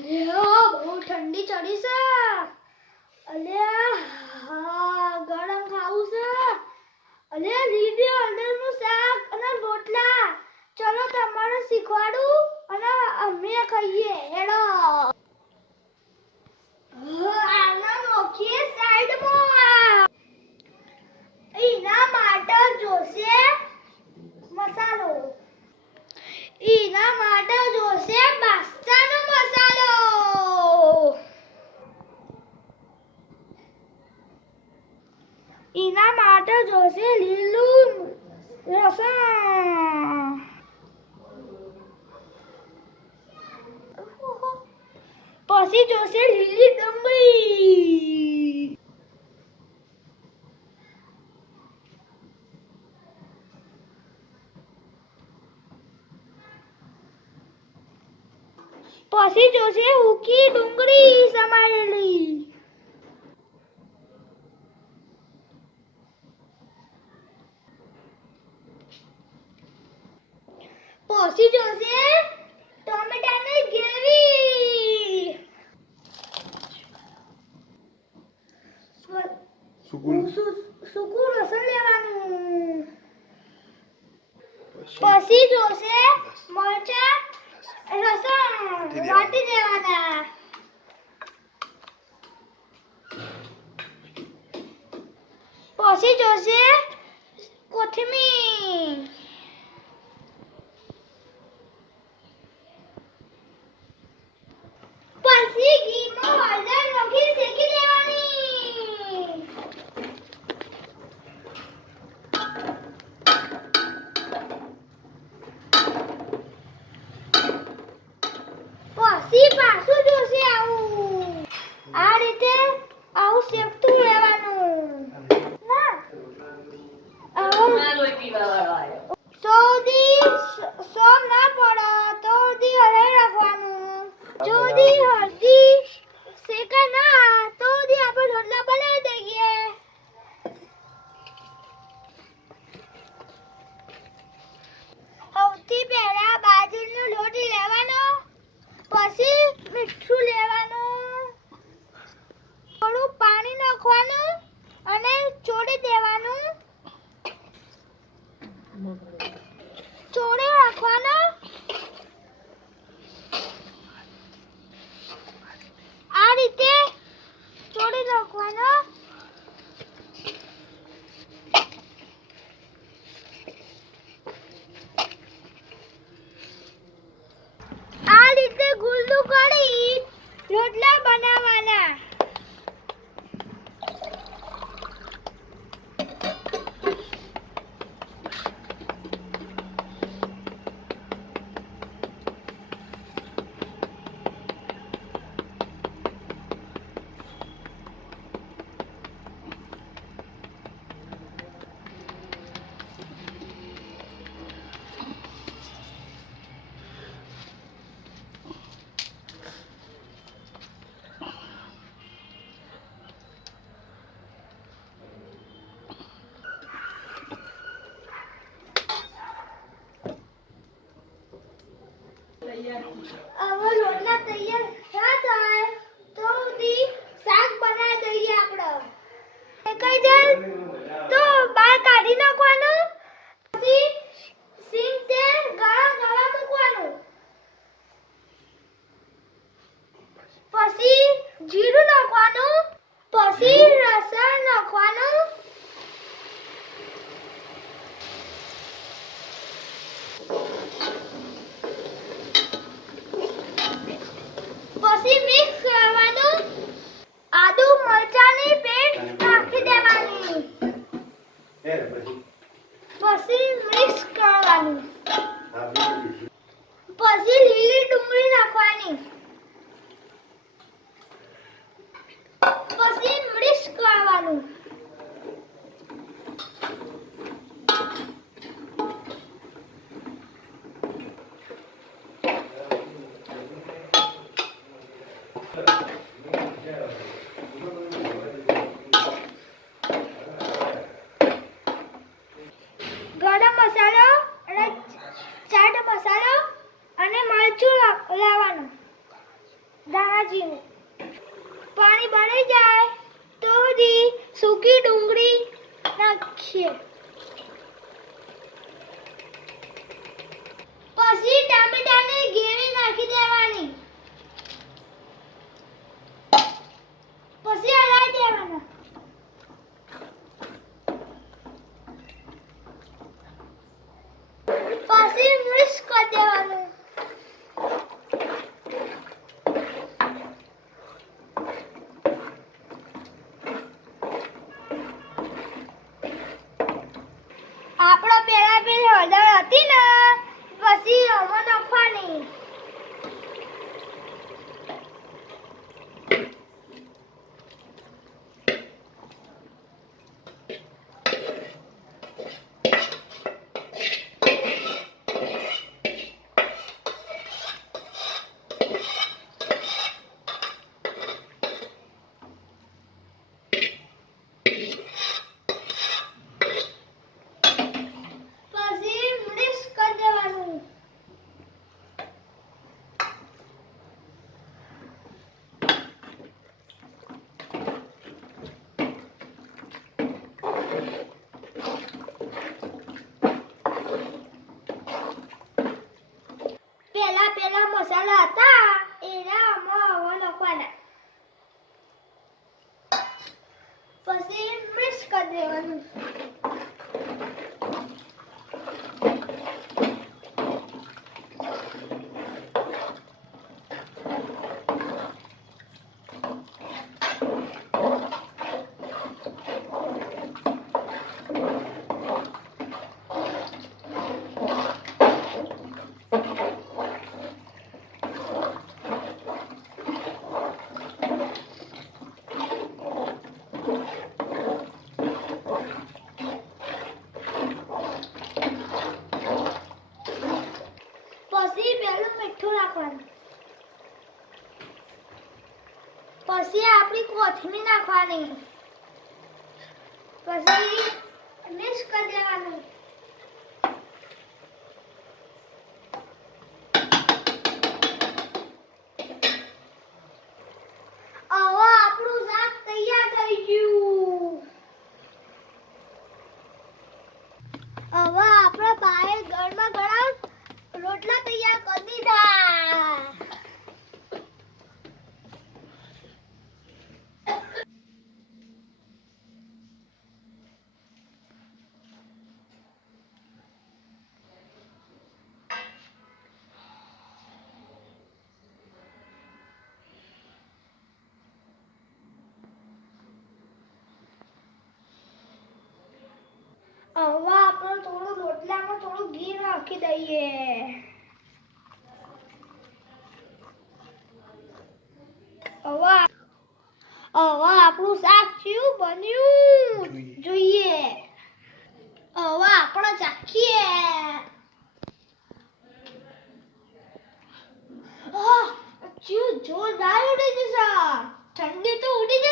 અલ્યા બહુ ઠંડી ચડી છે. અલ્યા ગરમ ખાવું છે. અલ્યા લીધી હળદરનું શાક અને રોટલા. ચલો તમારે શીખવાડું અને અમે ખાઈએ. હેડો આના નોખીએ સાઈડમાં. એના માટે જોશે મસાલો. એના માટે જોશે બાસ્તાનો મસાલો. એના માટે જોશે લીલું લસણ. પછી જોશે લીલી ડુંગળી. પછી જોશે સૂકી ડુંગળી સમારેલી. પછી જોશે ટોમેટાની ગ્રેવી. સૂકું લસણ લેવાનું. પછી જોશે મરચાં લસણ વાટી દેવાના. પછી જોશે કોથમીર. પછી ઘીમાં હળદર નાખી શેકી દેવાની. પછી પાછું જોશે આવું આ રીતે આવું શેકતું લેવાનું. ના આવું લોહી પીવા વાળો આવ્યો. સૌદી સોમ ના પડે તો દી હલાઈ રાખવાનું. જો દી હળદી શેકા ના તો દી આપણે રોટલા બનાવી દઈએ. સૌથી પહેલા બાજરીનો લોટ લેવાનો. પછી મીઠું લેવાનું. થોડું પાણી નાખવાનું અને ચોળી દેવાનું. ચોળી રાખવાનું. આ રીતે ચોળી રાખવાનો. આ રીતે ગુલ્લું કરી રોટલા બનાવવાના. હવે રોટલા તૈયાર ના થાય તો દી શાક બનાવી દઈએ આપણે. કઈ જાય તો બહાર કાઢી નાખવાનું. પછી સિંગ તેલ ગરમ કરવા મૂકવાનું. પછી જીરું નાખવાનું. પછી લસણ નાખવાનું. પછી મિક્સ કરવાનું. આદુ મરચાંની પેસ્ટ નાખી દેવાની. પછી મિક્સ કરવાનું. પછી લીલી ડુંગળી નાખવાની. પછી મિક્સ કરવાનું. ગરમ મસાલો અને ચાટ મસાલો અને મરચું લાવવાનું. શાકભાજીનું. પાણી બળી જાય તો બધી સૂકી ડુંગળી નાખીએ. પછી ટામેટાની ગ્રેવી નાખી દેવાની. પછી હલાવી દેવાના. પછી મિક્સ કરી દેવાનું. આપણો પેલા પેલી હળદર હતી ને પછી આમાં નાખવાની. પછી મિક્સ કરી દેવાનું. પેલા મસાલા હતા એના આમાં હવે નાખવાના. પછી મિક્સ કરી દેવાનું. પછી પેલું મીઠું નાખવાનું. પછી આપણી કોથમીર નાખવાની. પછી મિક્સ કરી દેવાનું. હવે આપણું શાક તૈયાર થઈ ગયું. હવે આપણા બાએ ગરમા ગરમ રોટલા તૈયાર કરી દીધા. હવે આપણે થોડું રોટલામાં થોડું ઘી નાખી દઈએ. હવે આપણું શાક કેવું બન્યું જોઈએ. હવે આપણે ચાખીએ. કેવું જોરદાર ઉડી જશે. ઠંડી તો ઉડી